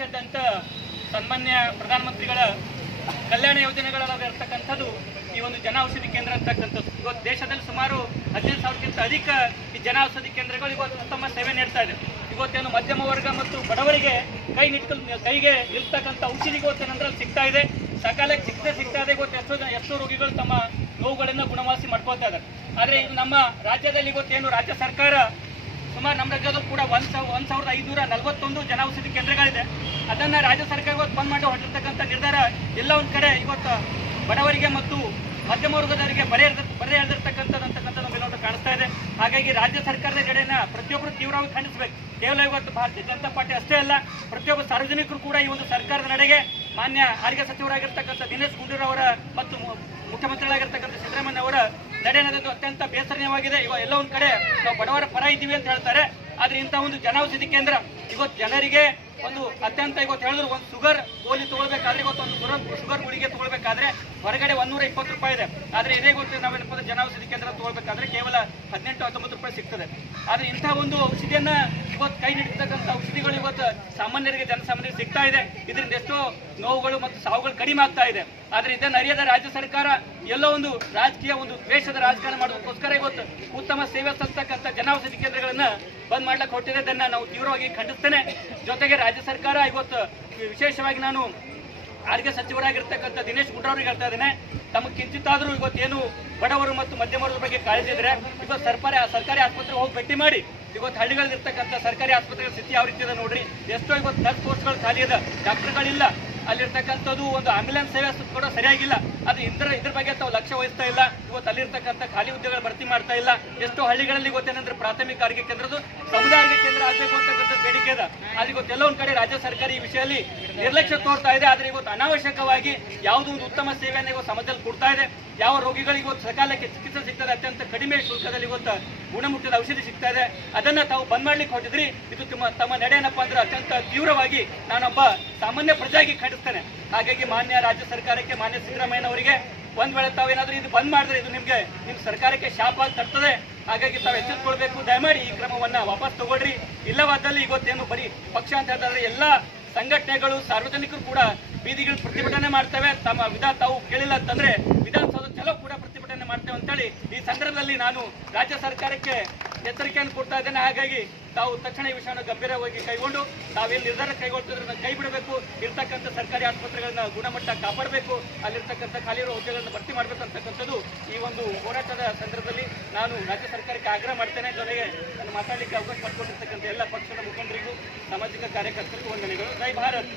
ದೇಶಾದ್ಯಂತ ಸನ್ಮಾನ್ಯ ಪ್ರಧಾನಮಂತ್ರಿಗಳ ಕಲ್ಯಾಣ ಯೋಜನೆಗಳಿರ್ತಕ್ಕಂಥದ್ದು ಈ ಒಂದು ಜನೌಷಧಿ ಕೇಂದ್ರ ಅಂತಕ್ಕಂಥದ್ದು. ಇವತ್ತು ದೇಶದಲ್ಲಿ ಸುಮಾರು 15,000ಕ್ಕಿಂತ ಅಧಿಕ ಈ ಜನೌಷಧಿ ಕೇಂದ್ರಗಳು ಇವತ್ತು ಉತ್ತಮ ಸೇವೆ ನೀಡ್ತಾ ಇದೆ. ಇವತ್ತೇನು ಮಧ್ಯಮ ವರ್ಗ ಮತ್ತು ಬಡವರಿಗೆ ಕೈಗೆ ನಿಲ್ತಕ್ಕಂಥ ಔಷಧಿ ಇವತ್ತೇನಂದ್ರೆ ಸಿಗ್ತಾ ಇದೆ, ಸಕಾಲಕ್ಕೆ ಸಿಗ್ತಾ ಇದೆ. ಇವತ್ತು ಎಷ್ಟೋ ರೋಗಿಗಳು ತಮ್ಮ ನೋವುಗಳನ್ನು ಗುಣವಾಸಿ ಮಾಡ್ಕೊಳ್ತಾ ಇದ್ದಾರೆ. ಆದರೆ ಇದು ನಮ್ಮ ರಾಜ್ಯದಲ್ಲಿ ಇವತ್ತೇನು ರಾಜ್ಯ ಸರ್ಕಾರ ಸುಮಾರು ನಮ್ಮ ರಾಜ್ಯದಲ್ಲೂ ಕೂಡ 1,541 ಜನೌಷಧಿ ಕೇಂದ್ರಗಳಿದೆ. ಅದನ್ನು ರಾಜ್ಯ ಸರ್ಕಾರ ಇವತ್ತು ಬಂದ್ ಮಾಡಿ ಹೊರಟಿರ್ತಕ್ಕಂಥ ನಿರ್ಧಾರ ಎಲ್ಲ ಒಂದು ಕಡೆ ಇವತ್ತು ಬಡವರಿಗೆ ಮತ್ತು ಮಧ್ಯಮ ವರ್ಗದವರಿಗೆ ಬರೆ ಎಳೆದಿರ್ತಕ್ಕಂಥದ್ದು ಮೇಲೋಟ ಕಾಣಿಸ್ತಾ ಇದೆ. ಹಾಗಾಗಿ ರಾಜ್ಯ ಸರ್ಕಾರದ ಕಡೆನ ಪ್ರತಿಯೊಬ್ಬರು ತೀವ್ರವಾಗಿ ಖಂಡಿಸಬೇಕು. ಕೇವಲ ಇವತ್ತು ಭಾರತೀಯ ಜನತಾ ಪಾರ್ಟಿ ಅಷ್ಟೇ ಅಲ್ಲ, ಪ್ರತಿಯೊಬ್ಬ ಸಾರ್ವಜನಿಕರು ಕೂಡ ಈ ಒಂದು ಸರ್ಕಾರದ ನಡೆಗೆ ಮಾನ್ಯ ಆರೋಗ್ಯ ಸಚಿವರಾಗಿರ್ತಕ್ಕಂಥ ದಿನೇಶ್ ಗುಂಡೂರಾವ್ ಅವರ ಮತ್ತು ಮುಖ್ಯಮಂತ್ರಿಗಳಾಗಿರ್ತಕ್ಕಂಥ ಸಿದ್ದರಾಮಯ್ಯ ಅವರ ನಡೆಯೋದು ಅತ್ಯಂತ ಬೇಸರವಾಗಿದೆ. ಇವಾಗ ಎಲ್ಲ ಒಂದು ಕಡೆ ನಾವು ಬಡವರ ಪರ ಇದ್ದೀವಿ ಅಂತ ಹೇಳ್ತಾರೆ, ಆದರೆ ಇಂಥ ಒಂದು ಜನೌಷಧಿ ಕೇಂದ್ರ ಇವತ್ತು ಜನರಿಗೆ ಒಂದು ಅತ್ಯಂತ ಇವತ್ತು ಹೇಳಿದ್ರು ಒಂದು ಶುಗರ್ ಗೋಲಿ ತಗೊಳ್ಬೇಕಾದ್ರೆ ಇವತ್ತು ಒಂದು ಶುಗರ್ ಗುಳಿಗೆ ತಗೊಳ್ಬೇಕಾದ್ರೆ ಹೊರಗಡೆ 120 ರೂಪಾಯಿ ಇದೆ. ಆದರೆ ಇದೇ ಗೊತ್ತು ನಾವೇನಪ್ಪ ಜನೌಷಧಿ ಕೇಂದ್ರ ತಗೊಳ್ಬೇಕಾದ್ರೆ ಕೇವಲ 18-19 ರೂಪಾಯಿ ಸಿಗ್ತದೆ. ಆದರೆ ಇಂಥ ಒಂದು ಔಷಧಿಯನ್ನ ಇವತ್ತು ಕೈ ನೀಡಿರ್ತಕ್ಕಂಥ ಔಷಧಿಗಳು ಇವತ್ತು ಸಾಮಾನ್ಯರಿಗೆ ಜನಸಾಮಾನ್ಯರಿಗೆ ಸಿಗ್ತಾ ಇದೆ. ಇದರಿಂದ ಎಷ್ಟೋ ನೋವುಗಳು ಮತ್ತು ಸಾವುಗಳು ಕಡಿಮೆ ಆಗ್ತಾ ಇದೆ. ಆದರೆ ಇದನ್ನು ಅರಿಯದ ರಾಜ್ಯ ಸರ್ಕಾರ ಎಲ್ಲೋ ಒಂದು ರಾಜಕೀಯ ಒಂದು ದ್ವೇಷದ ರಾಜಕಾರಣ ಮಾಡೋದಕ್ಕೋಸ್ಕರ ಇವತ್ತು ಉತ್ತಮ ಸೇವೆ ಸಲ್ಲಿಸ್ತಕ್ಕಂಥ ಜನೌಷಧಿ ಕೇಂದ್ರಗಳನ್ನ ಬಂದ್ ಮಾಡ್ಲಿಕ್ಕೆ ಹೊರಟಿದೆ. ಅದನ್ನು ನಾವು ತೀವ್ರವಾಗಿ ಖಂಡಿಸ್ತೇನೆ. ಜೊತೆಗೆ ರಾಜ್ಯ ಸರ್ಕಾರ ಇವತ್ತು ವಿಶೇಷವಾಗಿ ನಾನು ಆರೋಗ್ಯ ಸಚಿವರಾಗಿರ್ತಕ್ಕಂಥ ದಿನೇಶ್ ಗುಂಡೂರಾವ್ ಅವರಿಗೆ ಹೇಳ್ತಾ ಇದ್ದೇನೆ, ತಮಗೆ ಕಿಂಚಿತ್ತಾದರೂ ಇವತ್ತೇನು ಬಡವರು ಮತ್ತು ಮಧ್ಯಮ ವರ್ಗದ ಬಗ್ಗೆ ಕಾಳಜಿ ಇದ್ರೆ ಇವತ್ತು ಸರ್ಕಾರಿ ಆಸ್ಪತ್ರೆಗೆ ಹೋಗಿ ಭೇಟಿ ಮಾಡಿ. ಇವತ್ತು ಹಳ್ಳಿಗಳಲ್ಲಿರ್ತಕ್ಕಂಥ ಸರ್ಕಾರಿ ಆಸ್ಪತ್ರೆಗಳ ಸ್ಥಿತಿ ಯಾವ ರೀತಿ ಇದೆ ನೋಡ್ರಿ. ಎಷ್ಟೋ ಇವತ್ತು ನರ್ಸ್ ಪೋಸ್ಟ್ಗಳು ಖಾಲಿ ಇದೆ, ಡಾಕ್ಟರ್ಗಳಿಲ್ಲ, ಅಲ್ಲಿರ್ತಕ್ಕಂಥದ್ದು ಒಂದು ಆಂಬ್ಯುಲೆನ್ಸ್ ಸೇವೆ ಕೂಡ ಸರಿಯಾಗಿಲ್ಲ. ಅದು ಇದ್ರ ಬಗ್ಗೆ ತಾವು ಲಕ್ಷ್ಯ ವಹಿಸ್ತಾ ಇಲ್ಲ. ಇವತ್ತು ಅಲ್ಲಿರ್ತಕ್ಕಂಥ ಖಾಲಿ ಹುದ್ದೆಗಳು ಭರ್ತಿ ಮಾಡ್ತಾ ಇಲ್ಲ. ಎಷ್ಟೋ ಹಳ್ಳಿಗಳಲ್ಲಿ ಇವತ್ತೇನಂದ್ರೆ ಪ್ರಾಥಮಿಕ ಆರೋಗ್ಯ ಕೇಂದ್ರದ್ದು ಸಮುದಾಯ ಆರೋಗ್ಯ ಕೇಂದ್ರ ಆಗಬೇಕು ಅಂತಕ್ಕಂಥ ಬೇಡಿಕೆ ಇದೆ. ಅಲ್ಲಿ ಇವತ್ತು ಎಲ್ಲ ಒಂದು ಕಡೆ ರಾಜ್ಯ ಸರ್ಕಾರ ಈ ವಿಷಯದಲ್ಲಿ ನಿರ್ಲಕ್ಷ್ಯ ತೋರ್ತಾ ಇದೆ. ಆದರೆ ಇವತ್ತು ಅನಾವಶ್ಯಕವಾಗಿ ಯಾವುದೋ ಒಂದು ಉತ್ತಮ ಸೇವೆಯನ್ನು ಇವತ್ತು ಸಮಾಜದಲ್ಲಿ ಕೊಡ್ತಾ ಇದೆ. ಯಾವ ರೋಗಿಗಳಿಗೆ ಇವತ್ತು ಸಕಾಲಕ್ಕೆ ಚಿಕಿತ್ಸೆ ಸಿಗ್ತದೆ, ಅತ್ಯಂತ ಕಡಿಮೆ ಶುಲ್ಕದಲ್ಲಿ ಇವತ್ತು ಗುಣಮಟ್ಟದ ಔಷಧಿ ಸಿಗ್ತಾ ಇದೆ, ಅದನ್ನ ತಾವು ಬಂದ್ ಮಾಡ್ಲಿಕ್ಕೆ ಹೊರಟಿದ್ರಿ. ಇದು ತಮ್ಮ ನಡೆ ಏನಪ್ಪಾ ಅಂದ್ರೆ ಅತ್ಯಂತ ತೀವ್ರವಾಗಿ ನಾನೊಬ್ಬ ಸಾಮಾನ್ಯ ಪ್ರಜೆಯಾಗಿ ಖಂಡಿಸ್ತೇನೆ. ಹಾಗಾಗಿ ಮಾನ್ಯ ರಾಜ್ಯ ಸರ್ಕಾರಕ್ಕೆ, ಮಾನ್ಯ ಸಿದ್ದರಾಮಯ್ಯನವರಿಗೆ ಒಂದ್ ವೇಳೆ ತಾವೇನಾದ್ರೂ ಇದು ಬಂದ್ ಮಾಡಿದ್ರೆ ಇದು ನಿಮ್ಮ ಸರ್ಕಾರಕ್ಕೆ ಶಾಪ ಆಗಿ ತರ್ತದೆ. ಹಾಗಾಗಿ ತಾವು ಎಚ್ಚೆತ್ತುಕೊಳ್ಬೇಕು. ದಯಮಾಡಿ ಈ ಕ್ರಮವನ್ನ ವಾಪಸ್ ತಗೊಳ್ರಿ. ಇಲ್ಲವಾದಲ್ಲಿ ಇವತ್ತೇನು ಬರೀ ಪಕ್ಷ ಅಂತ ಹೇಳಿದ್ರೆ ಎಲ್ಲ ಸಂಘಟನೆಗಳು ಸಾರ್ವಜನಿಕರು ಕೂಡ ಬೀದಿಗಳು ಪ್ರತಿಭಟನೆ ಮಾಡ್ತೇವೆ. ತಾವು ಕೇಳಿಲ್ಲ ಅಂತಂದ್ರೆ ವಿಧಾನಸೌಧ ಚಲೋ ಕೂಡ ಪ್ರತಿಭಟನೆ ಮಾಡ್ತೇವೆ ಅಂತೇಳಿ ಈ ಸಂದರ್ಭದಲ್ಲಿ ನಾನು ರಾಜ್ಯ ಸರ್ಕಾರಕ್ಕೆ ಎಚ್ಚರಿಕೆಯನ್ನು ಕೊಡ್ತಾ ಇದ್ದೇನೆ. ಹಾಗಾಗಿ ತಾವು ತಕ್ಷಣ ಈ ವಿಷಯವನ್ನು ಗಂಭೀರವಾಗಿ ಕೈಗೊಂಡು ತಾವೇನು ನಿರ್ಧಾರ ಕೈಗೊಳ್ತಿದ್ರೆ ಕೈ ಬಿಡಬೇಕು. ಇರ್ತಕ್ಕಂಥ ಸರ್ಕಾರಿ ಆಸ್ಪತ್ರೆಗಳನ್ನ ಗುಣಮಟ್ಟ ಕಾಪಾಡಬೇಕು, ಅಲ್ಲಿರ್ತಕ್ಕಂಥ ಖಾಲಿ ಇರುವ ಹುದ್ದೆಗಳನ್ನು ಭರ್ತಿ ಮಾಡಬೇಕು ಅಂತಕ್ಕಂಥದ್ದು ಈ ಒಂದು ಹೋರಾಟದ ಸಂದರ್ಭದಲ್ಲಿ ನಾನು ರಾಜ್ಯ ಸರ್ಕಾರಕ್ಕೆ ಆಗ್ರಹ ಮಾಡ್ತೇನೆ. ಜೊತೆಗೆ ನಾನು ಮಾತಾಡಲಿಕ್ಕೆ ಅವಕಾಶ ಮಾಡಿಕೊಂಡಿರ್ತಕ್ಕಂಥ ಎಲ್ಲ ಪಕ್ಷದ ಮುಖಂಡರಿಗೂ, ಸಾಮಾಜಿಕ ಕಾರ್ಯಕರ್ತರಿಗೂ ವಂದನೆಗಳು. ಜೈ ಭಾರತ್.